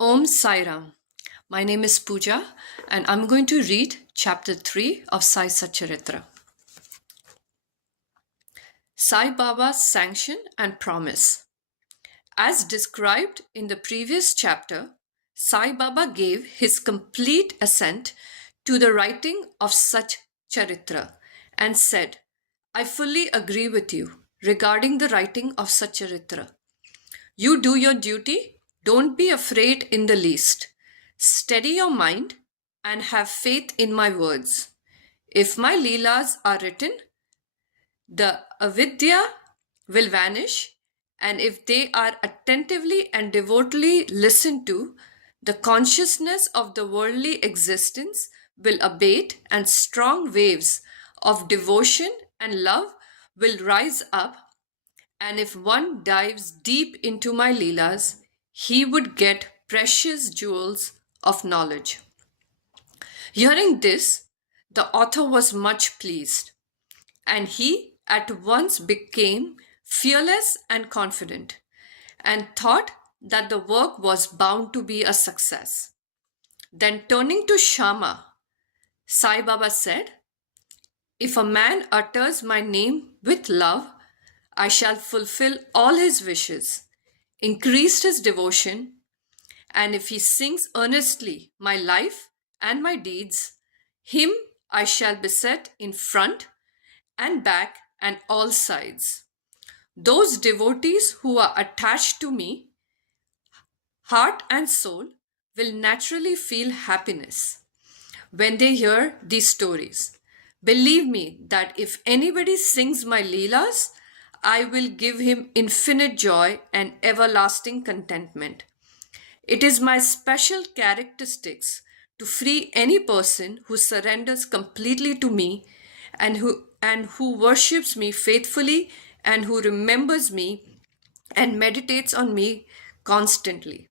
Om Sai Ram. My name is Pooja and I'm going to read chapter 3 of Sai Satcharitra. Sai Baba's sanction and promise. As described in the previous chapter, Sai Baba gave his complete assent to the writing of such charitra and said, I fully agree with you regarding the writing of such charitra. You do your duty, don't be afraid in the least. Steady your mind and have faith in my words. If my leelas are written, the avidya will vanish, and if they are attentively and devotedly listened to, the consciousness of the worldly existence will abate, and strong waves of devotion and love will rise up. And if one dives deep into my leelas, he would get precious jewels of knowledge. Hearing this, the author was much pleased, and he at once became fearless and confident, and thought that the work was bound to be a success. Then turning to Shama, Sai Baba said, If a man utters my name with love, I shall fulfill all his wishes, increase his devotion, and if he sings earnestly my life and my deeds, him I shall beset in front and back and all sides. Those devotees who are attached to me, heart and soul, will naturally feel happiness when they hear these stories. Believe me that if anybody sings my leelas, I will give him infinite joy and everlasting contentment. It is my special characteristics to free any person who surrenders completely to me and who worships me faithfully and who remembers me and meditates on me constantly.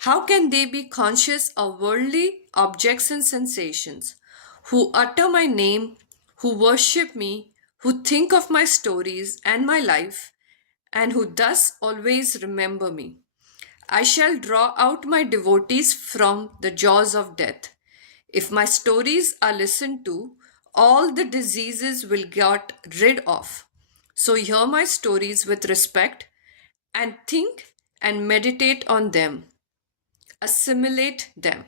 How can they be conscious of worldly objects and sensations, who utter my name, who worship me, who think of my stories and my life, and who thus always remember me? I shall draw out my devotees from the jaws of death. If my stories are listened to, all the diseases will get rid of. So hear my stories with respect and think and meditate on them. Assimilate them.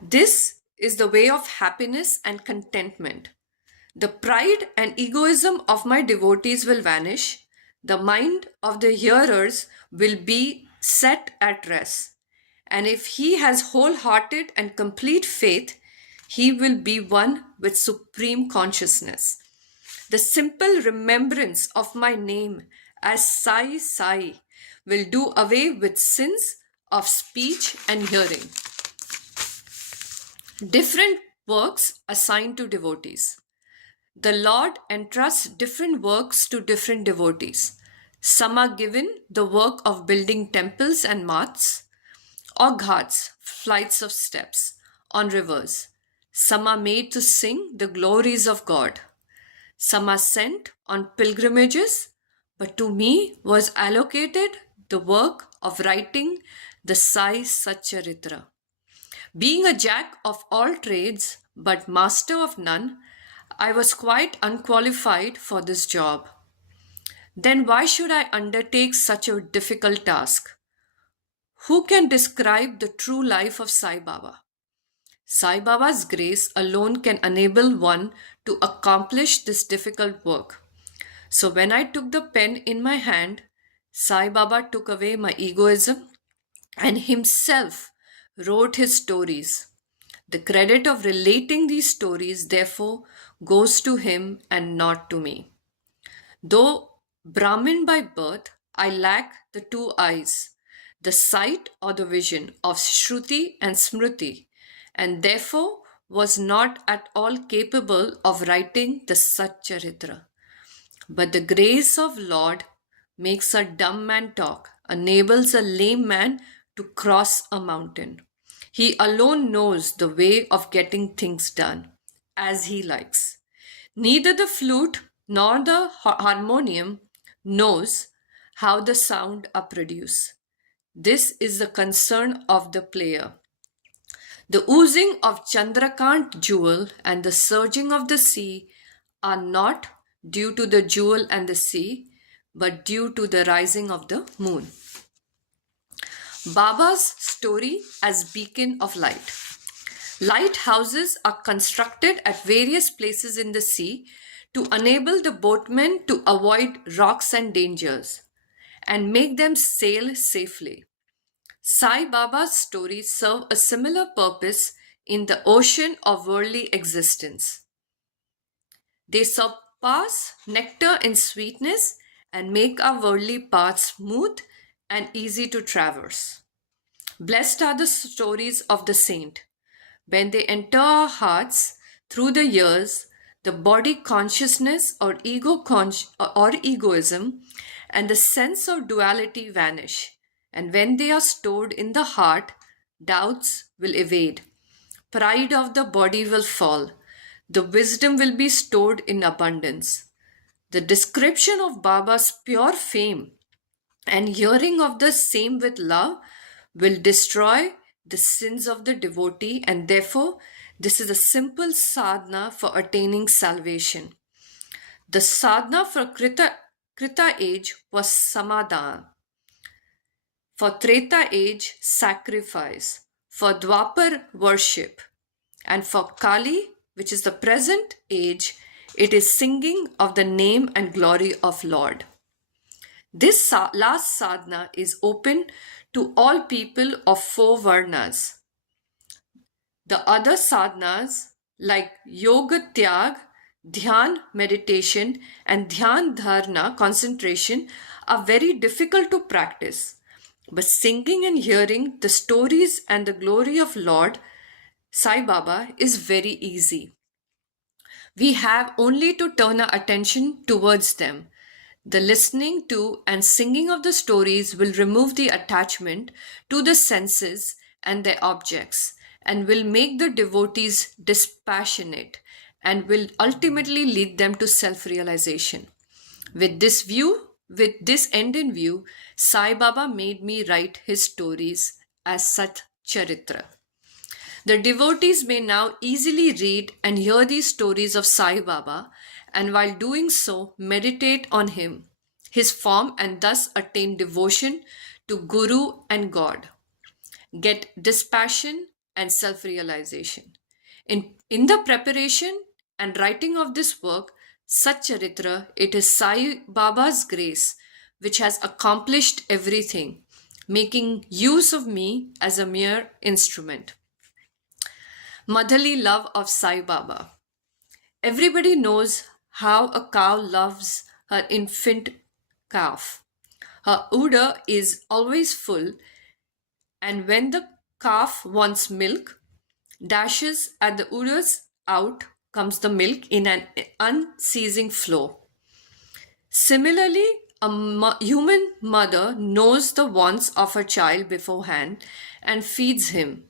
This is the way of happiness and contentment. The pride and egoism of my devotees will vanish. The mind of the hearers will be set at rest. And if he has wholehearted and complete faith, he will be one with supreme consciousness. The simple remembrance of my name as Sai Sai will do away with sins of speech and hearing. Different works assigned to devotees. The Lord entrusts different works to different devotees. Some are given the work of building temples and mats, or ghats, flights of steps, on rivers. Some are made to sing the glories of God. Some are sent on pilgrimages, but to me was allocated the work of writing the Sai Satcharitra. Being a jack of all trades, but master of none, I was quite unqualified for this job. Then why should I undertake such a difficult task? Who can describe the true life of Sai Baba? Sai Baba's grace alone can enable one to accomplish this difficult work. So when I took the pen in my hand, Sai Baba took away my egoism and himself wrote his stories. The credit of relating these stories, therefore, goes to him and not to me. Though Brahmin by birth, I lack the two eyes, the sight or the vision of Shruti and Smriti, and therefore was not at all capable of writing the Satcharitra. But the grace of Lord makes a dumb man talk, enables a lame man to cross a mountain. He alone knows the way of getting things done as he likes. Neither the flute nor the harmonium knows how the sound are produced. This is the concern of the player. The oozing of Chandrakant jewel and the surging of the sea are not due to the jewel and the sea, but due to the rising of the moon. Baba's story as beacon of light. Lighthouses are constructed at various places in the sea to enable the boatmen to avoid rocks and dangers and make them sail safely. Sai Baba's stories serve a similar purpose in the ocean of worldly existence. They surpass nectar in sweetness and make our worldly paths smooth and easy to traverse. Blessed are the stories of the saint. When they enter our hearts through the years, the body consciousness or egoism and the sense of duality vanish. And when they are stored in the heart, doubts will evade. Pride of the body will fall. The wisdom will be stored in abundance. The description of Baba's pure fame and hearing of the same with love will destroy the sins of the devotee, and therefore this is a simple sadhana for attaining salvation. The sadhana for Krita age was samadhan, for Treta age sacrifice, for Dwapar worship, and for Kali, which is the present age, it is singing of the name and glory of Lord. This last sadhana is open to all people of 4 varnas. The other sadhanas like yoga tyag, dhyan meditation, and dhyan dharana concentration are very difficult to practice. But singing and hearing the stories and the glory of Lord Sai Baba is very easy. We have only to turn our attention towards them. The listening to and singing of the stories will remove the attachment to the senses and their objects and will make the devotees dispassionate and will ultimately lead them to self-realization. With this end in view, Sai Baba made me write his stories as Satcharitra. The devotees may now easily read and hear these stories of Sai Baba, and while doing so, meditate on him, his form, and thus attain devotion to Guru and God. Get dispassion and self-realization. In the preparation and writing of this work, Satcharitra, it is Sai Baba's grace which has accomplished everything, making use of me as a mere instrument. Motherly love of Sai Baba. Everybody knows how a cow loves her infant calf. Her udder is always full, and when the calf wants milk, dashes at the udders, out comes the milk in an unceasing flow. Similarly, a human mother knows the wants of her child beforehand and feeds him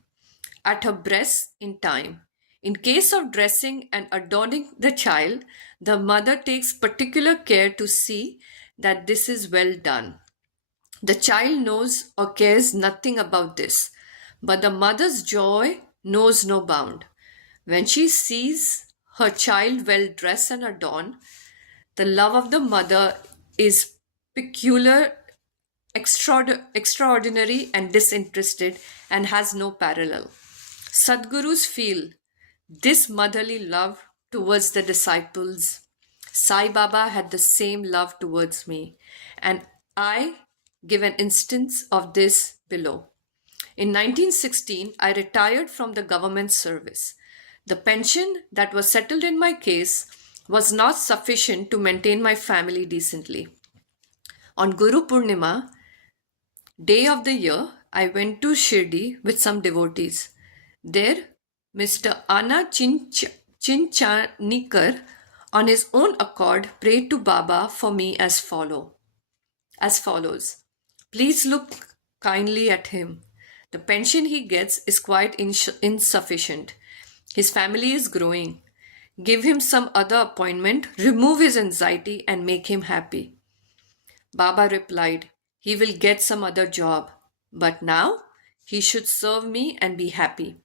at her breast in time. In case of dressing and adorning the child, the mother takes particular care to see that this is well done. The child knows or cares nothing about this, but the mother's joy knows no bound. When she sees her child well dressed and adorned, the love of the mother is peculiar, extraordinary, and disinterested, and has no parallel. Sadgurus feel this motherly love towards the disciples. Sai Baba had the same love towards me, and I give an instance of this below. In 1916, I retired from the government service. The pension that was settled in my case was not sufficient to maintain my family decently. On Guru Purnima, day of the year, I went to Shirdi with some devotees. There, Mr. Anna Chinchanikar, on his own accord, prayed to Baba for me as follows. Please look kindly at him. The pension he gets is quite insufficient. His family is growing. Give him some other appointment, remove his anxiety, and make him happy. Baba replied, he will get some other job. But now he should serve me and be happy.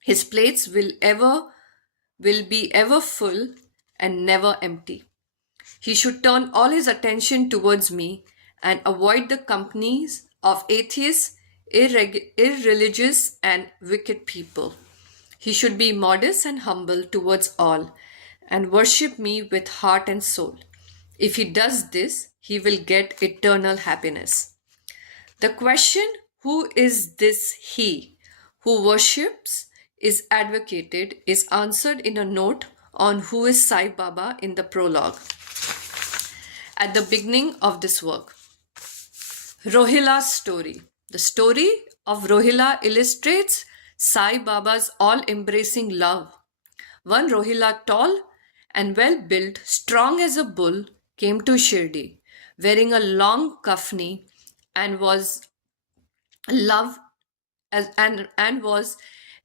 His plates will be ever full and never empty. He should turn all his attention towards me and avoid the companies of atheists, irreligious, and wicked people. He should be modest and humble towards all and worship me with heart and soul. If he does this, he will get eternal happiness. The question, who is this he who worships, is advocated, is answered in a note on who is Sai Baba in the prologue at the beginning of this work. Rohila's story. The story of Rohila illustrates Sai Baba's all-embracing love. One Rohila, tall and well-built, strong as a bull, came to Shirdi, wearing a long kafni and was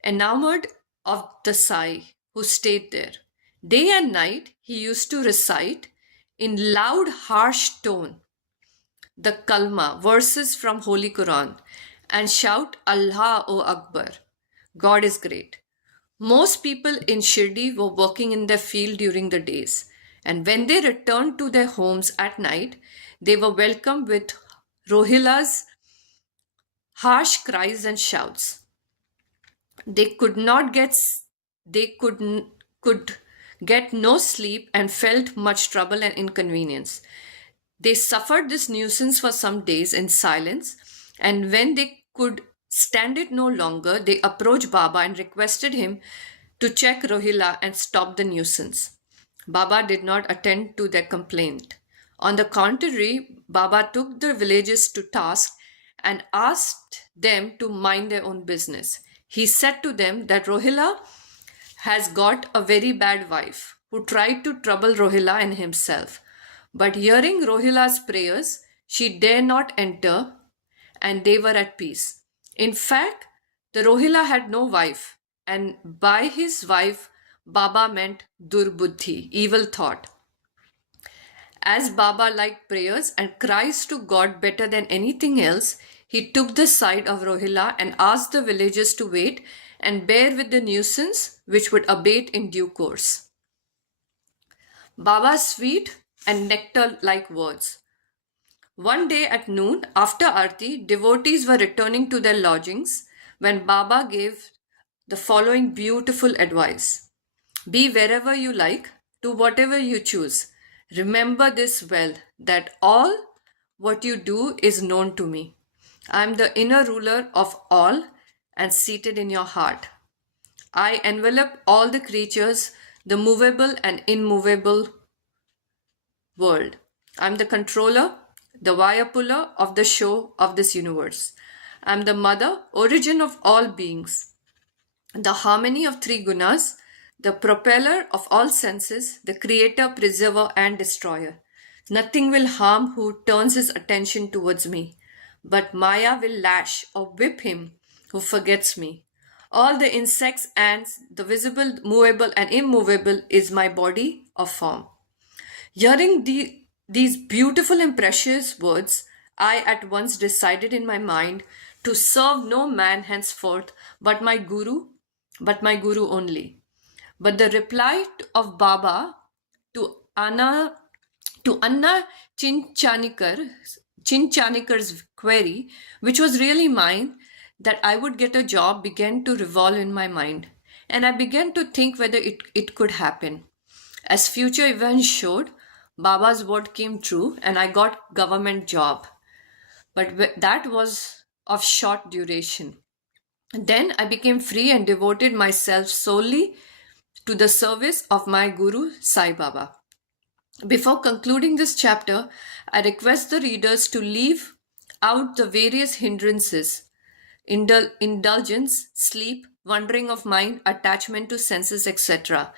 enamored of the Sai who stayed there. Day and night he used to recite in loud, harsh tone the kalma, verses from Holy Quran, and shout Allahu Akbar, God is great. Most people in Shirdi were working in their field during the days, and when they returned to their homes at night, they were welcomed with Rohila's harsh cries and shouts. They could get no sleep and felt much trouble and inconvenience. They suffered this nuisance for some days in silence, and when they could stand it no longer, they approached Baba and requested him to check Rohila and stop the nuisance. Baba did not attend to their complaint. On the contrary, Baba took the villagers to task and asked them to mind their own business. He said to them that Rohila has got a very bad wife who tried to trouble Rohila and himself. But hearing Rohila's prayers, she dare not enter, and they were at peace. In fact, the Rohila had no wife, and by his wife, Baba meant Durbuddhi, evil thought. As Baba liked prayers and cries to God better than anything else, he took the side of Rohila and asked the villagers to wait and bear with the nuisance, which would abate in due course. Baba's sweet and nectar-like words. One day at noon, after Aarti, devotees were returning to their lodgings when Baba gave the following beautiful advice. Be wherever you like, do whatever you choose. Remember this well, that all what you do is known to me. I am the inner ruler of all and seated in your heart. I envelop all the creatures, the movable and immovable world. I am the controller, the wire puller of the show of this universe. I am the mother, origin of all beings, the harmony of three gunas, the propeller of all senses, the creator, preserver, and destroyer. Nothing will harm who turns his attention towards me, but Maya will lash or whip him who forgets me. All the insects, ants, the visible, movable, and immovable is my body or form. Hearing these beautiful and precious words, I at once decided in my mind to serve no man henceforth but my Guru only. But the reply of Baba to Anna Chinchanikar's query, which was really mine, that I would get a job, began to revolve in my mind, and I began to think whether it could happen. As future events showed, Baba's word came true and I got government job. But that was of short duration. Then I became free and devoted myself solely to the service of my Guru Sai Baba. Before concluding this chapter, I request the readers to leave out the various hindrances, indulgence, sleep, wandering of mind, attachment to senses, etc.,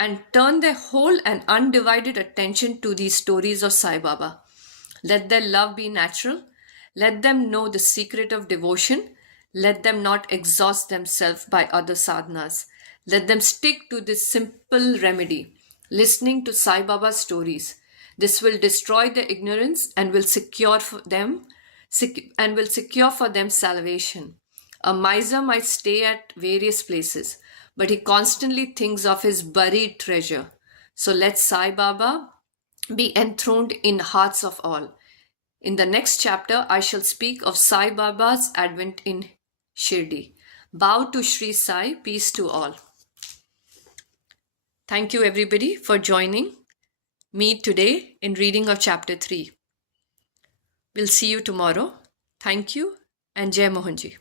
and turn their whole and undivided attention to these stories of Sai Baba. Let their love be natural. Let them know the secret of devotion. Let them not exhaust themselves by other sadhanas. Let them stick to this simple remedy, listening to Sai Baba's stories. This will destroy their ignorance and will secure for them and will secure for them salvation. A miser might stay at various places, but he constantly thinks of his buried treasure. So let Sai Baba be enthroned in hearts of all. In the next chapter, I shall speak of Sai Baba's advent in Shirdi. Bow to Shri Sai, peace to all. Thank you, everybody, for joining me today in reading of chapter 3. We'll see you tomorrow. Thank you, and Jai Mohanji.